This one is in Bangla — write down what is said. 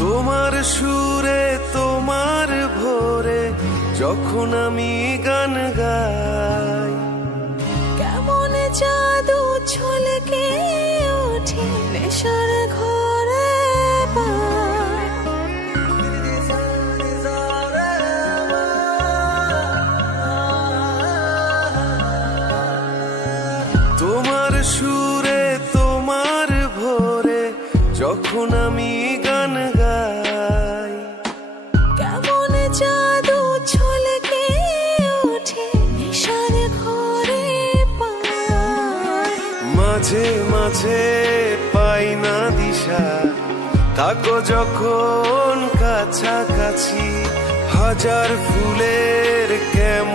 তোমার সুরে তোমার ভোরে যখন আমি গান গাই, কেমন জাদু ছলকে ওঠে নেশার ঘরে পায়। তোমার সুরে তোমার ভোরে যখন আমি গান গাই, কেমন জাদু ছলকে ওঠে নেশার ঘরে পায়। মাঝে মাঝে পাই না দিশা, থাকো যখন কাছাকাছি, হাজার ফুলের কেমন